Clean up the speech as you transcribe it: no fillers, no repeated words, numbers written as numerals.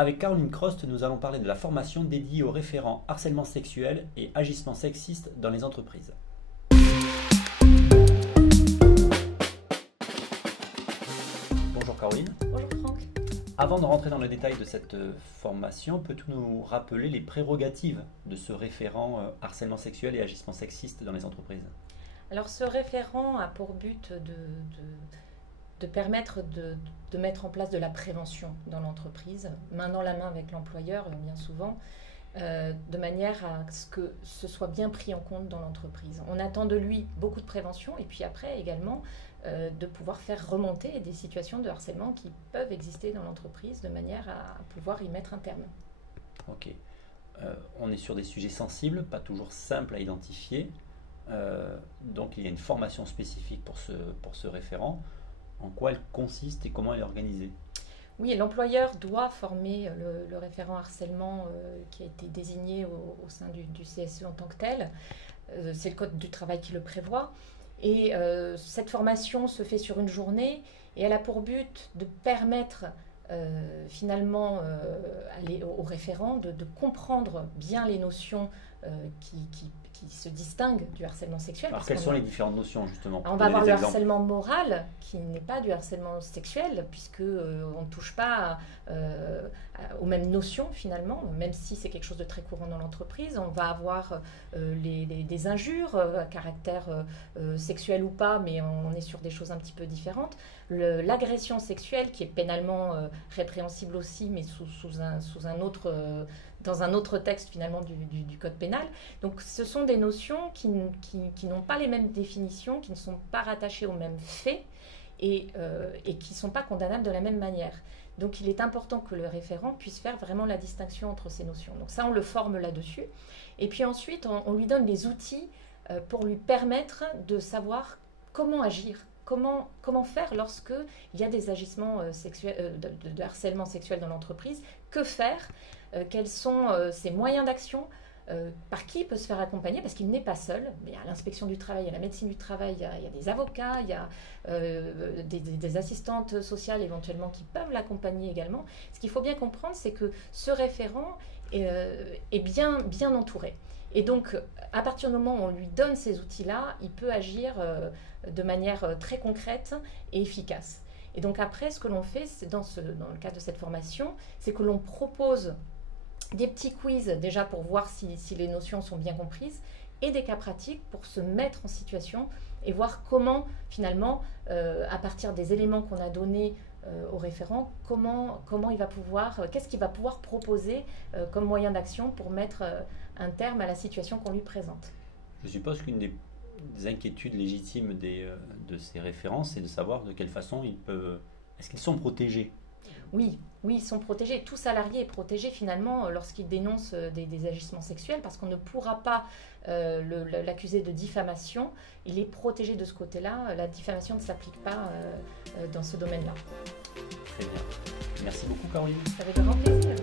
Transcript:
Avec Caroline Crost, nous allons parler de la formation dédiée aux référents harcèlement sexuel et agissements sexistes dans les entreprises. Bonjour Caroline. Bonjour Franck. Avant de rentrer dans le détail de cette formation, peux-tu nous rappeler les prérogatives de ce référent harcèlement sexuel et agissements sexistes dans les entreprises? Alors ce référent a pour but de permettre de mettre en place de la prévention dans l'entreprise, main dans la main avec l'employeur bien souvent, de manière à ce que ce soit bien pris en compte dans l'entreprise. On attend de lui beaucoup de prévention et puis après également de pouvoir faire remonter des situations de harcèlement qui peuvent exister dans l'entreprise de manière à pouvoir y mettre un terme. Ok. On est sur des sujets sensibles, pas toujours simples à identifier. Donc il y a une formation spécifique pour ce référent. En quoi elle consiste et comment elle est organisée? Oui, l'employeur doit former le référent harcèlement qui a été désigné au sein du CSE en tant que tel. C'est le Code du travail qui le prévoit. Et cette formation se fait sur une journée et elle a pour but de permettre finalement au référent de comprendre bien les notions qui se distinguent du harcèlement sexuel. Alors quelles sont les différentes notions justement? On va avoir le harcèlement moral qui n'est pas du harcèlement sexuel puisque on ne touche pas aux mêmes notions finalement, même si c'est quelque chose de très courant dans l'entreprise. On va avoir des injures à caractère sexuel ou pas, mais on est sur des choses un petit peu différentes. L'agression sexuelle qui est pénalement répréhensible aussi, mais dans un autre texte finalement du code pénal. Donc ce sont des notions qui n'ont pas les mêmes définitions, qui ne sont pas rattachées aux mêmes faits et qui ne sont pas condamnables de la même manière. Donc il est important que le référent puisse faire vraiment la distinction entre ces notions. Donc ça, on le forme là-dessus. Et puis ensuite, on lui donne les outils pour lui permettre de savoir comment agir. Comment faire lorsqu'il y a des agissements sexuels, de harcèlement sexuel dans l'entreprise? Que faire? Quels sont ses moyens d'action? Par qui il peut se faire accompagner? Parce qu'il n'est pas seul. Il y a l'inspection du travail, il y a la médecine du travail, il y a des avocats, il y a des assistantes sociales éventuellement qui peuvent l'accompagner également. Ce qu'il faut bien comprendre, c'est que ce référent est bien entouré. Et donc, à partir du moment où on lui donne ces outils-là, il peut agir de manière très concrète et efficace. Et donc après, ce que l'on fait, c'est dans le cadre de cette formation, c'est que l'on propose des petits quiz déjà pour voir si les notions sont bien comprises et des cas pratiques pour se mettre en situation et voir comment finalement, à partir des éléments qu'on a donnés au référent, comment il va pouvoir, qu'est-ce qu'il va pouvoir proposer comme moyen d'action pour mettre un terme à la situation qu'on lui présente. Je suppose qu'une des inquiétudes légitimes de ces référents, c'est de savoir de quelle façon est-ce qu'ils sont protégés? Oui, ils sont protégés. Tout salarié est protégé finalement lorsqu'il dénonce des agissements sexuels parce qu'on ne pourra pas l'accuser de diffamation. Il est protégé de ce côté-là. La diffamation ne s'applique pas dans ce domaine-là. Très bien. Merci beaucoup Caroline. Avec grand plaisir.